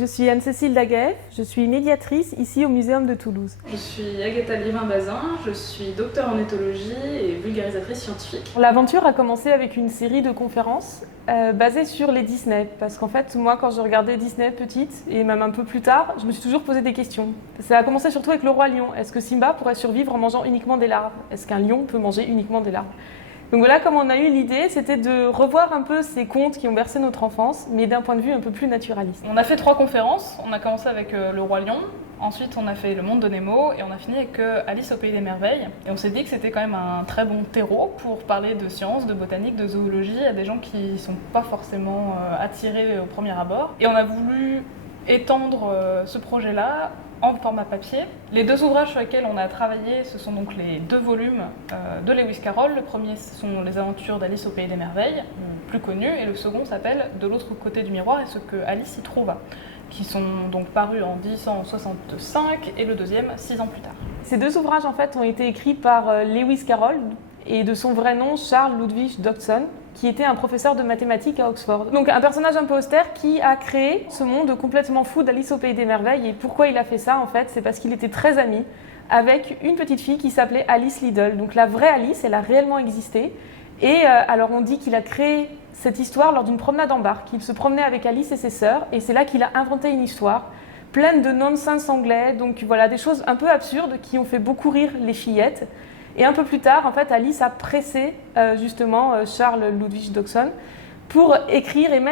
Je suis Anne-Cécile Daguet, je suis médiatrice ici au Muséum de Toulouse. Je suis Agatha Liévin-Bazin, je suis docteure en éthologie et vulgarisatrice scientifique. L'aventure a commencé avec une série de conférences basées sur les Disney. Parce qu'en fait, moi, quand je regardais Disney petite, et même un peu plus tard, je me suis toujours posé des questions. Ça a commencé surtout avec le roi lion. Est-ce que Simba pourrait survivre en mangeant uniquement des larves? Est-ce qu'un lion peut manger uniquement des larves? Donc voilà comment on a eu l'idée, c'était de revoir un peu ces contes qui ont bercé notre enfance, mais d'un point de vue un peu plus naturaliste. On a fait 3 conférences, on a commencé avec le roi lion, ensuite on a fait le monde de Nemo et on a fini avec Alice au pays des merveilles. Et on s'est dit que c'était quand même un très bon terreau pour parler de sciences, de botanique, de zoologie à des gens qui ne sont pas forcément attirés au premier abord. Et on a voulu étendre ce projet-là en format papier. Les 2 ouvrages sur lesquels on a travaillé, ce sont donc les 2 volumes de Lewis Carroll. Le premier, ce sont les aventures d'Alice au pays des merveilles, le plus connu, et le second s'appelle De l'autre côté du miroir et ce que Alice y trouva, qui sont donc parus en 1865 et le deuxième 6 ans plus tard. Ces 2 ouvrages en fait ont été écrits par Lewis Carroll et de son vrai nom Charles Ludwig Dodgson, qui était un professeur de mathématiques à Oxford. Donc un personnage un peu austère qui a créé ce monde complètement fou d'Alice au pays des merveilles. Et pourquoi il a fait ça en fait? C'est parce qu'il était très ami avec une petite fille qui s'appelait Alice Liddell. Donc la vraie Alice, elle a réellement existé. Et alors on dit qu'il a créé cette histoire lors d'une promenade en barque. Il se promenait avec Alice et ses sœurs et c'est là qu'il a inventé une histoire pleine de nonsense anglais. Donc voilà, des choses un peu absurdes qui ont fait beaucoup rire les fillettes. Et un peu plus tard, en fait, Alice a pressé justement Charles Ludwig Dodgson pour écrire et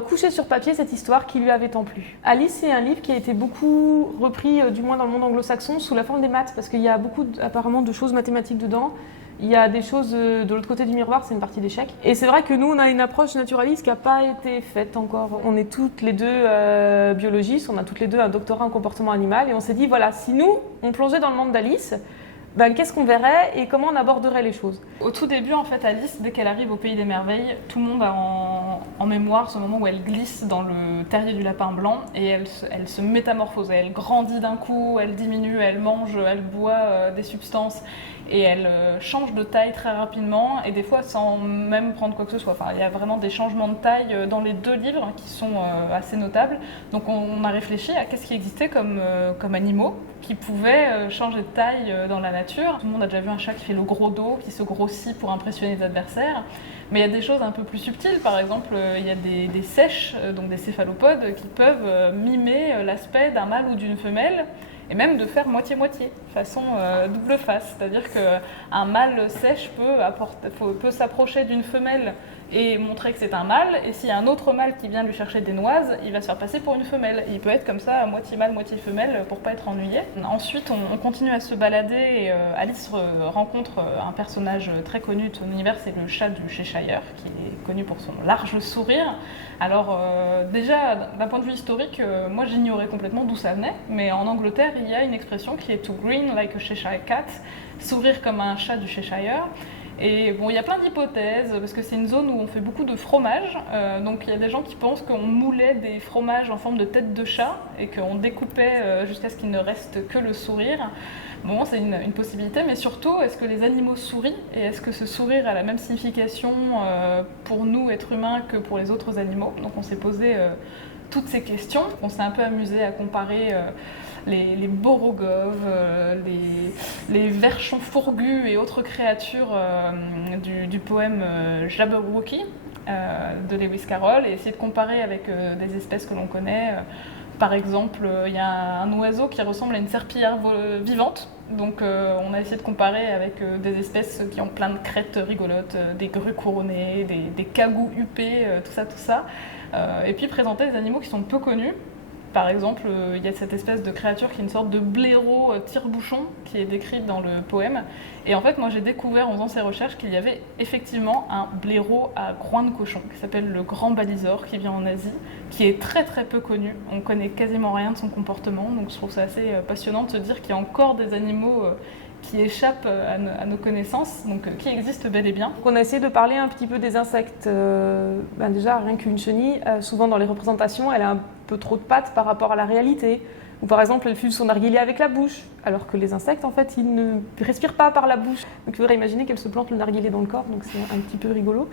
coucher sur papier cette histoire qui lui avait tant plu. Alice, c'est un livre qui a été beaucoup repris, du moins dans le monde anglo-saxon, sous la forme des maths, parce qu'il y a beaucoup apparemment de choses mathématiques dedans. Il y a des choses de l'autre côté du miroir, c'est une partie d'échecs. Et c'est vrai que nous, on a une approche naturaliste qui n'a pas été faite encore. On est toutes les deux biologistes, on a toutes les deux un doctorat en comportement animal, et on s'est dit, voilà, si nous, on plongeait dans le monde d'Alice, qu'est-ce qu'on verrait et comment on aborderait les choses? Au tout début, en fait, Alice, dès qu'elle arrive au pays des merveilles, tout le monde a en mémoire ce moment où elle glisse dans le terrier du lapin blanc et elle se métamorphose, elle grandit d'un coup, elle diminue, elle mange, elle boit des substances et elle change de taille très rapidement et des fois sans même prendre quoi que ce soit. Enfin, il y a vraiment des changements de taille dans les 2 livres qui sont assez notables. Donc on a réfléchi à qu'est-ce qui existait comme animaux qui pouvaient changer de taille dans la nature. Tout le monde a déjà vu un chat qui fait le gros dos, qui se grossit pour impressionner les adversaires. Mais il y a des choses un peu plus subtiles. Par exemple, il y a des seiches, donc des céphalopodes, qui peuvent mimer l'aspect d'un mâle ou d'une femelle et même de faire moitié-moitié, façon double face. C'est-à-dire qu'un mâle sèche peut s'approcher d'une femelle et montrer que c'est un mâle, et s'il y a un autre mâle qui vient lui chercher des noises, il va se faire passer pour une femelle. Il peut être comme ça, à moitié mâle, moitié femelle, pour pas être ennuyé. Ensuite, on continue à se balader, et Alice rencontre un personnage très connu de son univers, c'est le chat du Cheshire, qui est connu pour son large sourire. Alors déjà, d'un point de vue historique, moi j'ignorais complètement d'où ça venait, mais en Angleterre, il y a une expression qui est « to grin like a Cheshire cat », sourire comme un chat du Cheshire. Et bon, il y a plein d'hypothèses, parce que c'est une zone où on fait beaucoup de fromage, donc il y a des gens qui pensent qu'on moulait des fromages en forme de tête de chat, et qu'on découpait jusqu'à ce qu'il ne reste que le sourire. Bon, c'est une possibilité, mais surtout, est-ce que les animaux sourient, et est-ce que ce sourire a la même signification pour nous, êtres humains, que pour les autres animaux? Donc on s'est posé toutes ces questions. On s'est un peu amusé à comparer les borogoves, les verchons fourgus et autres créatures du poème Jabberwocky de Lewis Carroll, et essayer de comparer avec des espèces que l'on connaît. Par exemple, il y a un oiseau qui ressemble à une serpillière vivante. Donc on a essayé de comparer avec des espèces qui ont plein de crêtes rigolotes, des grues couronnées, des cagous huppés, tout ça. Et puis présenter des animaux qui sont peu connus. Par exemple, il y a cette espèce de créature qui est une sorte de blaireau tire-bouchon qui est décrite dans le poème. Et en fait, moi j'ai découvert en faisant ces recherches qu'il y avait effectivement un blaireau à groin de cochon qui s'appelle le grand balisor, qui vient en Asie, qui est très très peu connu. On connaît quasiment rien de son comportement, donc je trouve ça assez passionnant de se dire qu'il y a encore des animaux qui échappent à nos connaissances, donc qui existent bel et bien. Donc on a essayé de parler un petit peu des insectes. Déjà, rien qu'une chenille, souvent dans les représentations, elle a un peu trop de pattes par rapport à la réalité. Ou par exemple, elle fume son narguilé avec la bouche, alors que les insectes, en fait, ils ne respirent pas par la bouche. Donc il faudrait imaginer qu'elle se plante le narguilé dans le corps, donc c'est un petit peu rigolo.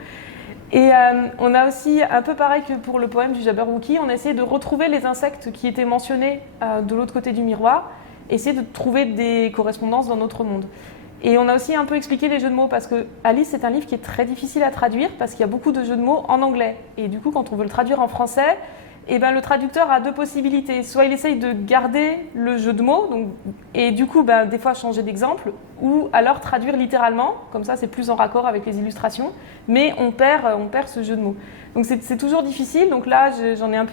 Et on a aussi, un peu pareil que pour le poème du Jabberwocky, on a essayé de retrouver les insectes qui étaient mentionnés de l'autre côté du miroir, essayer de trouver des correspondances dans notre monde. Et on a aussi un peu expliqué les jeux de mots, parce que Alice, c'est un livre qui est très difficile à traduire, parce qu'il y a beaucoup de jeux de mots en anglais. Et du coup, quand on veut le traduire en français, eh ben, le traducteur a deux possibilités. Soit il essaye de garder le jeu de mots, et du coup, des fois changer d'exemple, ou alors traduire littéralement, comme ça c'est plus en raccord avec les illustrations, mais on perd ce jeu de mots. Donc c'est toujours difficile, donc là j'en ai un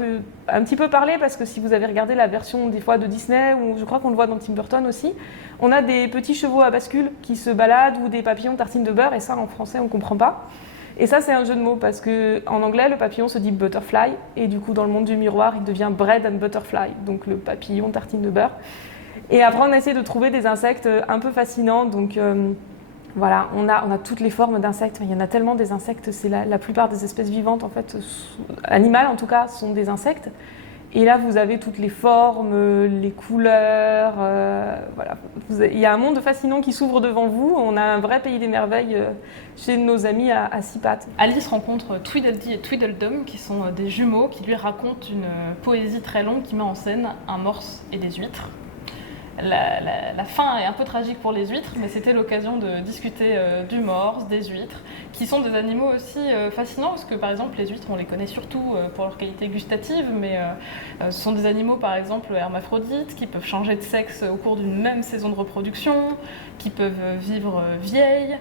petit peu parlé, parce que si vous avez regardé la version des fois de Disney, ou je crois qu'on le voit dans Tim Burton aussi, on a des petits chevaux à bascule qui se baladent, ou des papillons tartines de beurre, et ça en français on ne comprend pas. Et ça, c'est un jeu de mots, parce qu'en anglais, le papillon se dit butterfly, et du coup, dans le monde du miroir, il devient bread and butterfly, donc le papillon tartine de beurre. Et après, on a essayé de trouver des insectes un peu fascinants, donc voilà, on a toutes les formes d'insectes, mais il y en a tellement des insectes, c'est la plupart des espèces vivantes, en fait, animales en tout cas, sont des insectes. Et là, vous avez toutes les formes, les couleurs, voilà. Il y a un monde fascinant qui s'ouvre devant vous. On a un vrai pays des merveilles chez nos amis à six pattes. Alice rencontre Tweedledee et Tweedledum, qui sont des jumeaux, qui lui racontent une poésie très longue qui met en scène un morse et des huîtres. La fin est un peu tragique pour les huîtres, mais c'était l'occasion de discuter du morse, des huîtres, qui sont des animaux aussi fascinants, parce que par exemple les huîtres on les connaît surtout pour leur qualité gustative, mais ce sont des animaux par exemple hermaphrodites, qui peuvent changer de sexe au cours d'une même saison de reproduction, qui peuvent vivre vieilles.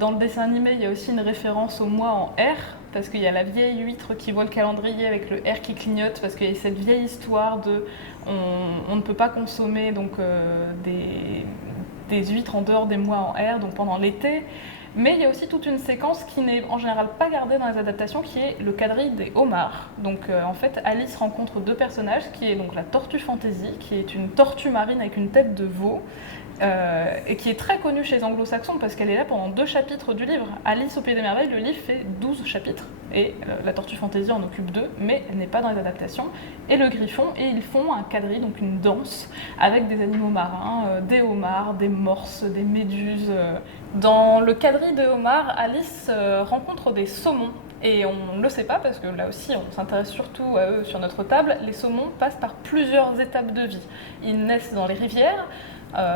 Dans le dessin animé il y a aussi une référence au mois en R, parce qu'il y a la vieille huître qui voit le calendrier avec le R qui clignote, parce qu'il y a cette vieille histoire de on ne peut pas consommer donc, des huîtres en dehors des mois en R, donc pendant l'été. Mais il y a aussi toute une séquence qui n'est en général pas gardée dans les adaptations, qui est le quadrille des homards. Donc en fait, Alice rencontre deux personnages, qui est donc la tortue fantaisie, qui est une tortue marine avec une tête de veau, et qui est très connue chez les anglo-saxons parce qu'elle est là pendant 2 chapitres du livre. Alice au Pays des Merveilles, le livre fait 12 chapitres et la Tortue Fantaisie en occupe 2, mais elle n'est pas dans les adaptations. Et le Griffon, et ils font un quadrille, donc une danse avec des animaux marins, des homards, des morses, des méduses. Dans le quadrille des homards, Alice rencontre des saumons. Et on ne le sait pas parce que là aussi on s'intéresse surtout à eux sur notre table. Les saumons passent par plusieurs étapes de vie. Ils naissent dans les rivières,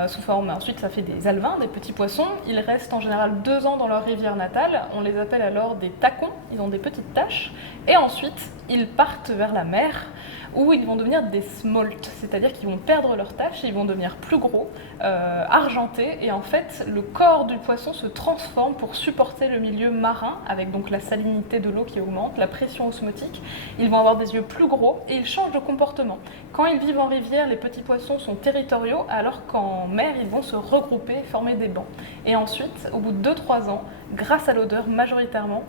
sous forme, ensuite ça fait des alevins, des petits poissons. Ils restent en général 2 ans dans leur rivière natale, on les appelle alors des tacons, ils ont des petites taches, et ensuite ils partent vers la mer où ils vont devenir des smolts, c'est-à-dire qu'ils vont perdre leurs taches et ils vont devenir plus gros, argentés, et en fait le corps du poisson se transforme pour supporter le milieu marin, avec donc la salinité de l'eau qui augmente, la pression osmotique. Ils vont avoir des yeux plus gros et ils changent de comportement. Quand ils vivent en rivière, les petits poissons sont territoriaux, alors qu'en mer, ils vont se regrouper et former des bancs. Et ensuite, au bout de 2-3 ans, grâce à l'odeur majoritairement,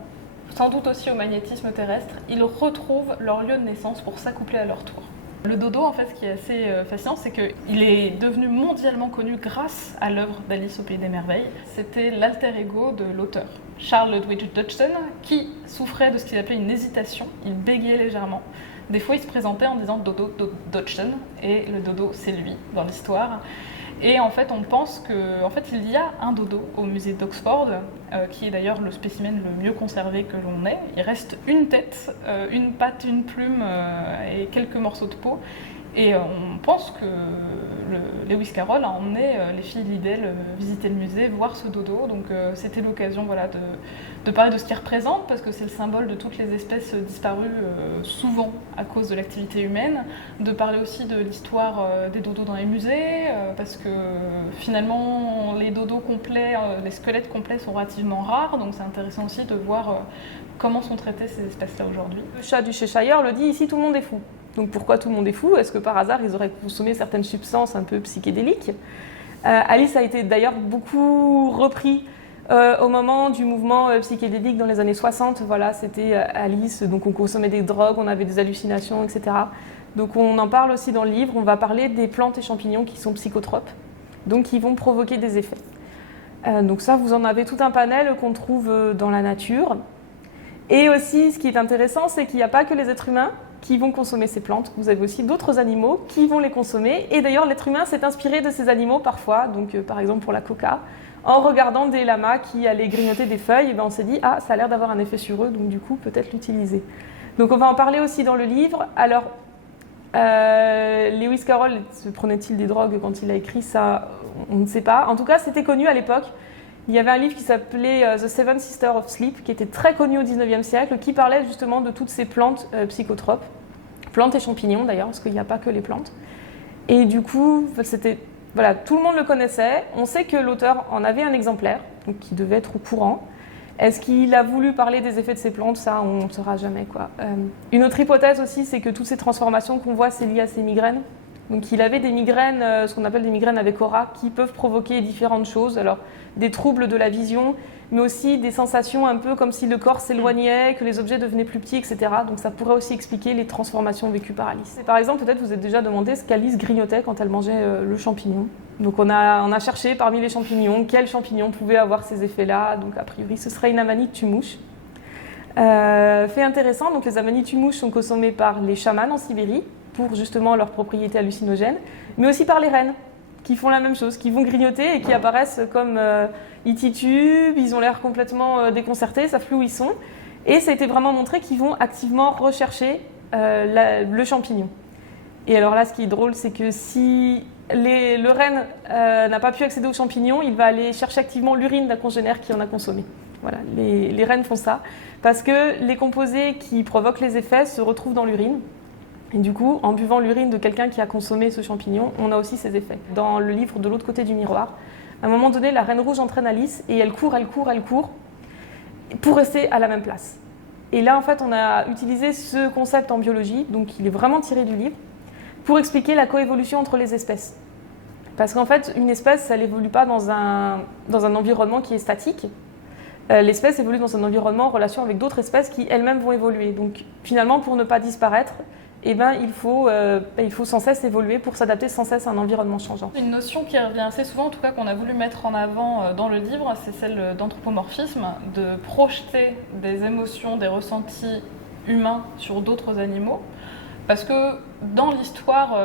sans doute aussi au magnétisme terrestre, ils retrouvent leur lieu de naissance pour s'accoupler à leur tour. Le dodo, en fait, ce qui est assez fascinant, c'est qu'il est devenu mondialement connu grâce à l'œuvre d'Alice au Pays des Merveilles. C'était l'alter ego de l'auteur, Charles Ludwig Dodgson, qui souffrait de ce qu'il appelait une hésitation, il bégayait légèrement. Des fois, il se présentait en disant Dodo Dodgson, et le dodo, c'est lui dans l'histoire. Et en fait, on pense qu'il y a un dodo au musée d'Oxford, qui est d'ailleurs le spécimen le mieux conservé que l'on ait. Il reste une tête, une patte, une plume et quelques morceaux de peau. Et on pense que Lewis Carroll a emmené les filles Liddell visiter le musée, voir ce dodo. Donc c'était l'occasion de parler de ce qu'il représente, parce que c'est le symbole de toutes les espèces disparues, souvent à cause de l'activité humaine. De parler aussi de l'histoire des dodos dans les musées, parce que finalement les dodos complets, les squelettes complets sont relativement rares. Donc c'est intéressant aussi de voir comment sont traitées ces espèces-là aujourd'hui. Le chat du Cheshire le dit, ici tout le monde est fou. Donc pourquoi tout le monde est fou? Est-ce que par hasard ils auraient consommé certaines substances un peu psychédéliques? Alice a été d'ailleurs beaucoup repris au moment du mouvement psychédélique dans les années 60. Voilà, c'était Alice, donc on consommait des drogues, on avait des hallucinations, etc. Donc on en parle aussi dans le livre. On va parler des plantes et champignons qui sont psychotropes, donc qui vont provoquer des effets. Donc ça, vous en avez tout un panel qu'on trouve dans la nature. Et aussi, ce qui est intéressant, c'est qu'il n'y a pas que les êtres humains qui vont consommer ces plantes. Vous avez aussi d'autres animaux qui vont les consommer. Et d'ailleurs, l'être humain s'est inspiré de ces animaux parfois. Donc, par exemple, pour la coca, en regardant des lamas qui allaient grignoter des feuilles, et ben on s'est dit ah ça a l'air d'avoir un effet sur eux, donc du coup peut-être l'utiliser. Donc on va en parler aussi dans le livre. Alors Lewis Carroll se prenait-il des drogues quand il a écrit ça? On ne sait pas. En tout cas c'était connu à l'époque. Il y avait un livre qui s'appelait The Seven Sisters of Sleep, qui était très connu au 19e siècle, qui parlait justement de toutes ces plantes psychotropes, plantes et champignons d'ailleurs, parce qu'il n'y a pas que les plantes. Et du coup, voilà, tout le monde le connaissait. On sait que l'auteur en avait un exemplaire, donc qui devait être au courant. Est-ce qu'il a voulu parler des effets de ces plantes? Ça, on ne saura jamais, quoi. Une autre hypothèse aussi, c'est que toutes ces transformations qu'on voit, c'est lié à ses migraines. Donc il avait des migraines, ce qu'on appelle des migraines avec aura, qui peuvent provoquer différentes choses. Alors des troubles de la vision, mais aussi des sensations un peu comme si le corps s'éloignait, que les objets devenaient plus petits, etc. Donc ça pourrait aussi expliquer les transformations vécues par Alice. Et par exemple, peut-être vous vous êtes déjà demandé ce qu'Alice grignotait quand elle mangeait le champignon. Donc on a cherché parmi les champignons quel champignon pouvait avoir ces effets-là. Donc a priori ce serait une amanite tumouche. Fait intéressant, donc les amanites tumouches sont consommées par les chamans en Sibérie pour justement leurs propriétés hallucinogènes, mais aussi par les rennes qui font la même chose, qui vont grignoter et qui apparaissent comme ils titubent, ils ont l'air complètement déconcertés, savent plus où ils sont. Et ça a été vraiment montré qu'ils vont activement rechercher le champignon. Et alors là, ce qui est drôle, c'est que si le renne n'a pas pu accéder au champignon, il va aller chercher activement l'urine d'un congénère qui en a consommé. Voilà, les rennes font ça, parce que les composés qui provoquent les effets se retrouvent dans l'urine. Et du coup, en buvant l'urine de quelqu'un qui a consommé ce champignon, on a aussi ces effets. Dans le livre De l'autre côté du miroir, à un moment donné, la reine rouge entraîne Alice et elle court pour rester à la même place. Et là, en fait, on a utilisé ce concept en biologie, donc il est vraiment tiré du livre, pour expliquer la coévolution entre les espèces. Parce qu'en fait, une espèce, elle n'évolue pas dans un environnement qui est statique. L'espèce évolue dans un environnement en relation avec d'autres espèces qui elles-mêmes vont évoluer. Donc finalement, pour ne pas disparaître, il faut sans cesse évoluer pour s'adapter sans cesse à un environnement changeant. Une notion qui revient assez souvent, en tout cas qu'on a voulu mettre en avant dans le livre, c'est celle d'anthropomorphisme, de projeter des émotions, des ressentis humains sur d'autres animaux. Parce que dans l'histoire,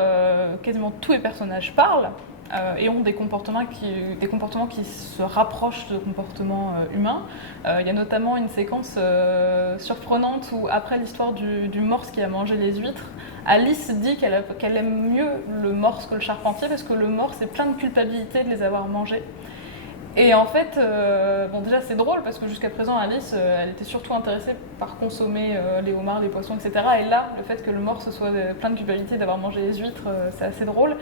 quasiment tous les personnages parlent et ont des comportements qui se rapprochent de comportements humains. Il y a notamment une séquence surprenante où, après l'histoire du morse qui a mangé les huîtres, Alice dit qu'elle aime mieux le morse que le charpentier parce que le morse est plein de culpabilité de les avoir mangés. Et en fait, déjà c'est drôle parce que jusqu'à présent Alice, elle était surtout intéressée par consommer les homards, les poissons, etc. Et là, le fait que le morse soit plein de culpabilité d'avoir mangé les huîtres, c'est assez drôle.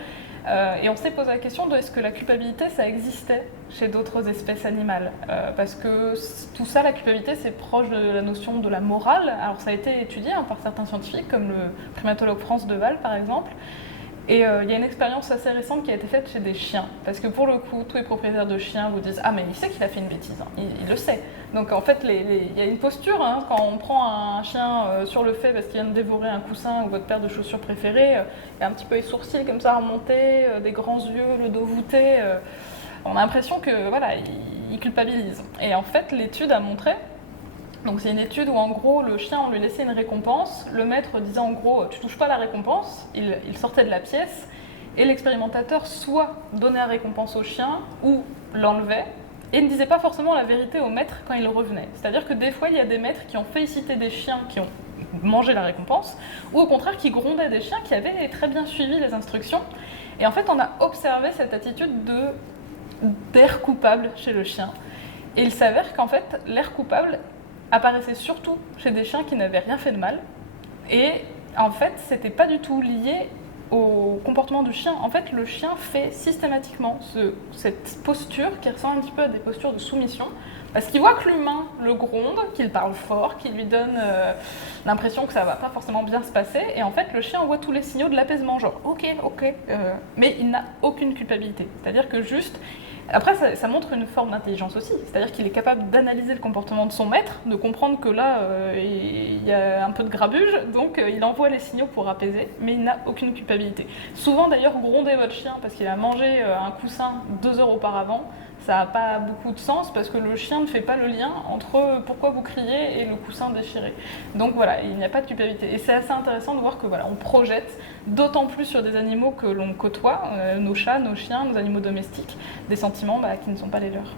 Et on s'est posé la question de est-ce que la culpabilité, ça existait chez d'autres espèces animales parce que tout ça, la culpabilité, c'est proche de la notion de la morale. Alors ça a été étudié par certains scientifiques, comme le primatologue France Deval par exemple. Et il y a une expérience assez récente qui a été faite chez des chiens. Parce que pour le coup, tous les propriétaires de chiens vous disent « Ah, mais il sait qu'il a fait une bêtise, hein. Il le sait ». Donc en fait, il y a une posture, hein, quand on prend un chien sur le fait parce qu'il vient de dévorer un coussin ou votre paire de chaussures préférées, il y a un petit peu les sourcils comme ça remontés, des grands yeux, le dos voûté. On a l'impression que voilà, il culpabilise. Et en fait, l'étude a montré. Donc c'est une étude où en gros le chien, on lui laissait une récompense, le maître disait en gros tu touches pas la récompense, il sortait de la pièce et l'expérimentateur soit donnait la récompense au chien ou l'enlevait et ne disait pas forcément la vérité au maître quand il revenait. C'est-à-dire que des fois il y a des maîtres qui ont félicité des chiens qui ont mangé la récompense ou au contraire qui grondaient des chiens qui avaient très bien suivi les instructions. Et en fait on a observé cette attitude d'air coupable chez le chien. Et il s'avère qu'en fait l'air coupable apparaissait surtout chez des chiens qui n'avaient rien fait de mal. Et en fait, c'était pas du tout lié au comportement du chien. En fait, le chien fait systématiquement cette posture qui ressemble un petit peu à des postures de soumission, parce qu'il voit que l'humain le gronde, qu'il parle fort, qu'il lui donne l'impression que ça va pas forcément bien se passer. Et en fait, le chien envoie tous les signaux de l'apaisement, genre ok, mais il n'a aucune culpabilité. C'est-à-dire que juste... Après, ça montre une forme d'intelligence aussi, c'est-à-dire qu'il est capable d'analyser le comportement de son maître, de comprendre que là, il y a un peu de grabuge, donc il envoie les signaux pour apaiser, mais il n'a aucune culpabilité. Souvent d'ailleurs, gronder votre chien parce qu'il a mangé un coussin 2 heures auparavant, ça n'a pas beaucoup de sens parce que le chien ne fait pas le lien entre pourquoi vous criez et le coussin déchiré. Donc voilà, il n'y a pas de culpabilité. Et c'est assez intéressant de voir que voilà, on projette d'autant plus sur des animaux que l'on côtoie, nos chats, nos chiens, nos animaux domestiques, des sentiments sentiments qui ne sont pas les leurs.